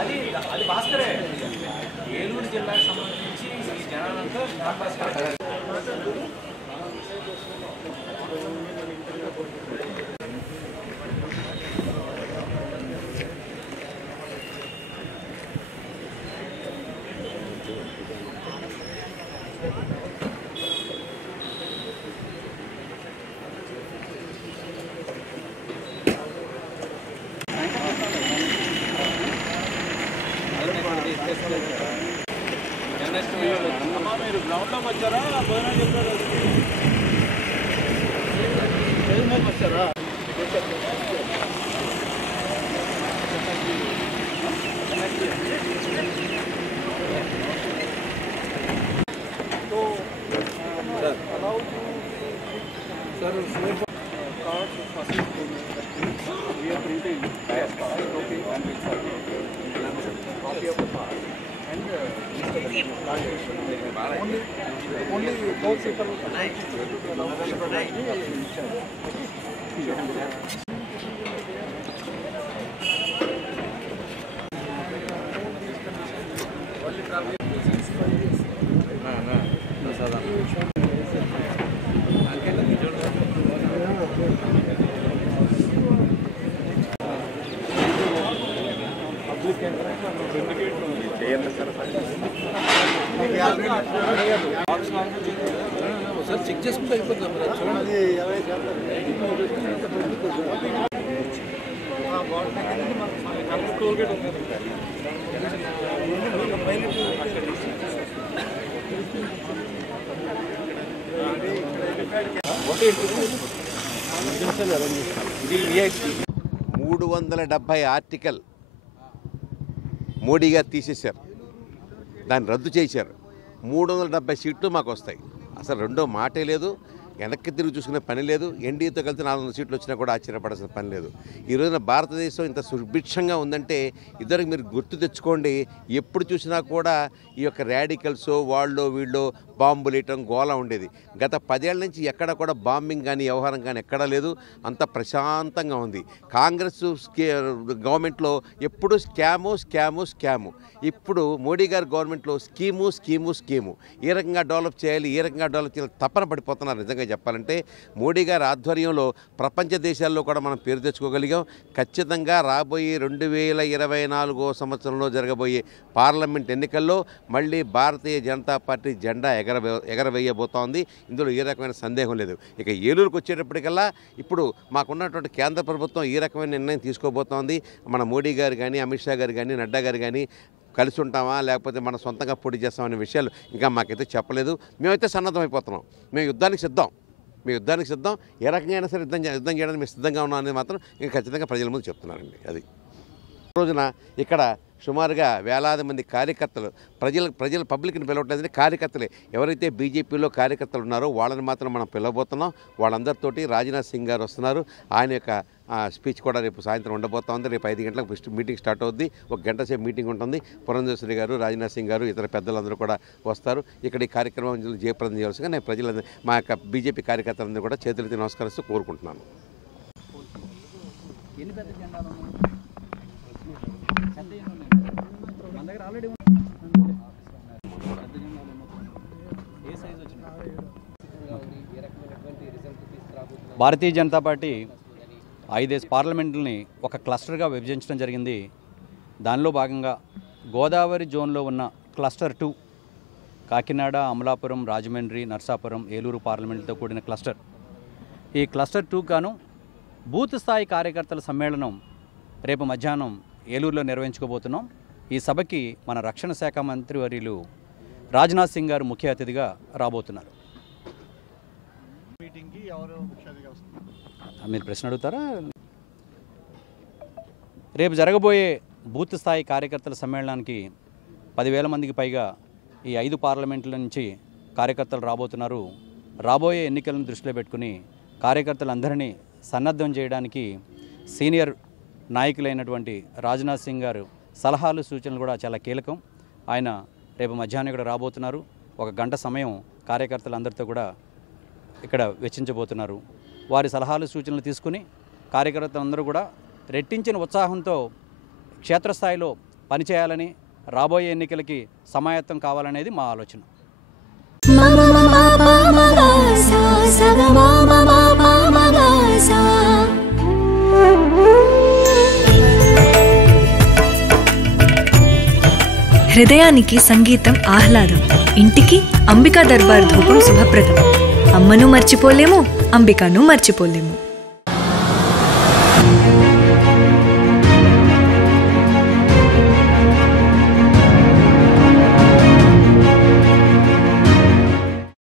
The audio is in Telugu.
అది భాస్కరే ఏలూరు జిల్లాకు సంబంధించి ఈ జనాలంతా భాస్కర్ మీరు గ్రౌండ్లోకి వచ్చారా భోజనం చెప్పారు వచ్చారా sir card first we are printing copy and copy of the card and only those people sir check చేసుకుంటే అయిపోతుంది చూడండి టోల్గేట్ ఉంది ఇది విఐపి 370 ఆర్టికల్ మోడీ గారు తీసేశారు, దాన్ని రద్దు చేశారు. 370 సీట్లు మాకు వస్తాయి. అసలు రెండో మాటే లేదు, వెనక్కి తిరిగి చూసుకునే పని లేదు. ఎన్డీఏతో కలిసి 400 సీట్లు వచ్చినా కూడా ఆశ్చర్యపడాల్సిన పని లేదు. ఈ రోజున భారతదేశం ఇంత సుభిక్షంగా ఉందంటే ఇద్దరికి మీరు గుర్తు తెచ్చుకోండి. ఎప్పుడు చూసినా కూడా ఈ యొక్క ర్యాడికల్స్ వాళ్ళు వీళ్ళు బాంబులు వేయటం గోళ ఉండేది. గత 10 ఏళ్ల నుంచి ఎక్కడ కూడా బాంబింగ్ కానీ వ్యవహారం కానీ ఎక్కడా లేదు. అంత ప్రశాంతంగా ఉంది. కాంగ్రెస్ గవర్నమెంట్లో ఎప్పుడు స్కాము స్కాము స్కాము. ఇప్పుడు మోడీ గారి గవర్నమెంట్లో స్కీము స్కీము స్కీము. ఏ రకంగా డెవలప్ చేయాలి, ఏ రకంగా డెవలప్ చేయాలి తప్పన పడిపోతున్నారు. నిజంగా చెప్పాలంటే మోడీ గారి ఆధ్వర్యంలో ప్రపంచ దేశాల్లో కూడా మనం పేరు తెచ్చుకోగలిగాం. ఖచ్చితంగా రాబోయే 2024 సంవత్సరంలో జరగబోయే పార్లమెంట్ ఎన్నికల్లో మళ్ళీ భారతీయ జనతా పార్టీ జెండా ఎగరవేయబోతోంది. ఇందులో ఏ రకమైన సందేహం లేదు. ఇక ఏలూరుకు వచ్చేటప్పటికల్లా ఇప్పుడు మాకున్నటువంటి కేంద్ర ప్రభుత్వం ఈ రకమైన నిర్ణయం తీసుకోబోతోంది. మన మోడీ గారు కానీ, అమిత్ షా గారు కానీ, నడ్డా గారు కానీ కలిసి ఉంటామా లేకపోతే మన సొంతంగా పోటీ చేస్తామనే విషయాలు ఇంకా మాకైతే చెప్పలేదు. మేమైతే సన్నద్ధమైపోతున్నాం. మేము యుద్ధానికి సిద్ధం. ఏ రకంగా అయినా సరే యుద్ధం చేయడానికి మేము సిద్ధంగా ఉన్నాం అనేది మాత్రం ఇంకా ఖచ్చితంగా ప్రజల ముందు చెప్తున్నానండి. అది రోజున ఇక్కడ సుమారుగా వేలాది మంది కార్యకర్తలు ప్రజల పబ్లిక్ని పిలవట్లేదని కార్యకర్తలే ఎవరైతే బీజేపీలో కార్యకర్తలు ఉన్నారో వాళ్ళని మాత్రం మనం పిలవబోతున్నాం. వాళ్ళందరితోటి రాజ్నాథ్ సింగ్ గారు వస్తున్నారు. ఆయన యొక్క స్పీచ్ కూడా రేపు సాయంత్రం ఉండబోతోంది. రేపు 5 గంటలకు మీటింగ్ స్టార్ట్ అవుద్ది. 1 గంట సేపు మీటింగ్ ఉంటుంది. పురంధేశ్వరి గారు, రాజ్నాథ్ సింగ్ గారు, ఇతర పెద్దలందరూ కూడా వస్తారు. ఇక్కడ ఈ కార్యక్రమం జయప్రదం చేయాల్సిందిగా నేను ప్రజలందరూ మా యొక్క బీజేపీ కార్యకర్తలందరూ కూడా చేతులెత్తి నమస్కరిస్తూ కోరుకుంటున్నాను. భారతీయ జనతా పార్టీ 5 పార్లమెంట్లని ఒక క్లస్టర్గా విభజించడం జరిగింది. దానిలో భాగంగా గోదావరి జోన్లో ఉన్న క్లస్టర్ 2 కాకినాడ, అమలాపురం, రాజమండ్రి, నర్సాపురం, ఏలూరు పార్లమెంట్తో కూడిన క్లస్టర్. ఈ క్లస్టర్ 2 గాను బూత్ స్థాయి కార్యకర్తల సమ్మేళనం రేపు మధ్యాహ్నం ఏలూరులో నిర్వహించుకోబోతున్నాం. ఈ సభకి మన రక్షణ శాఖ మంత్రివర్యులు రాజ్నాథ్ సింగ్ గారు ముఖ్య అతిథిగా రాబోతున్నారు. మీరు ప్రశ్న అడుగుతారా? రేపు జరగబోయే బూత్ స్థాయి కార్యకర్తల సమ్మేళనానికి 10,000 మందికి పైగా ఈ 5 పార్లమెంట్ల నుంచి కార్యకర్తలు రాబోతున్నారు. రాబోయే ఎన్నికలను దృష్టిలో పెట్టుకుని కార్యకర్తలందరినీ సన్నద్ధం చేయడానికి సీనియర్ నాయకులైనటువంటి రాజ్నాథ్ సింగ్ గారు సలహాలు సూచనలు కూడా చాలా కీలకం. ఆయన రేపు మధ్యాహ్నం కూడా రాబోతున్నారు. 1 గంట సమయం కార్యకర్తలందరితో కూడా ఇక్కడ వెచ్చించబోతున్నారు. వారి సలహాలు సూచనలు తీసుకుని కార్యకర్తలందరూ కూడా రెట్టించిన ఉత్సాహంతో క్షేత్రస్థాయిలో పనిచేయాలని, రాబోయే ఎన్నికలకి సమాయత్తం కావాలనేది మా ఆలోచన. హృదయానికి సంగీతం ఆహ్లాదం, ఇంటికి అంబికా దర్బార్ ధూపం శుభప్రదం. అమ్మను మర్చిపోలేము, అంబికాను మర్చిపోలేము.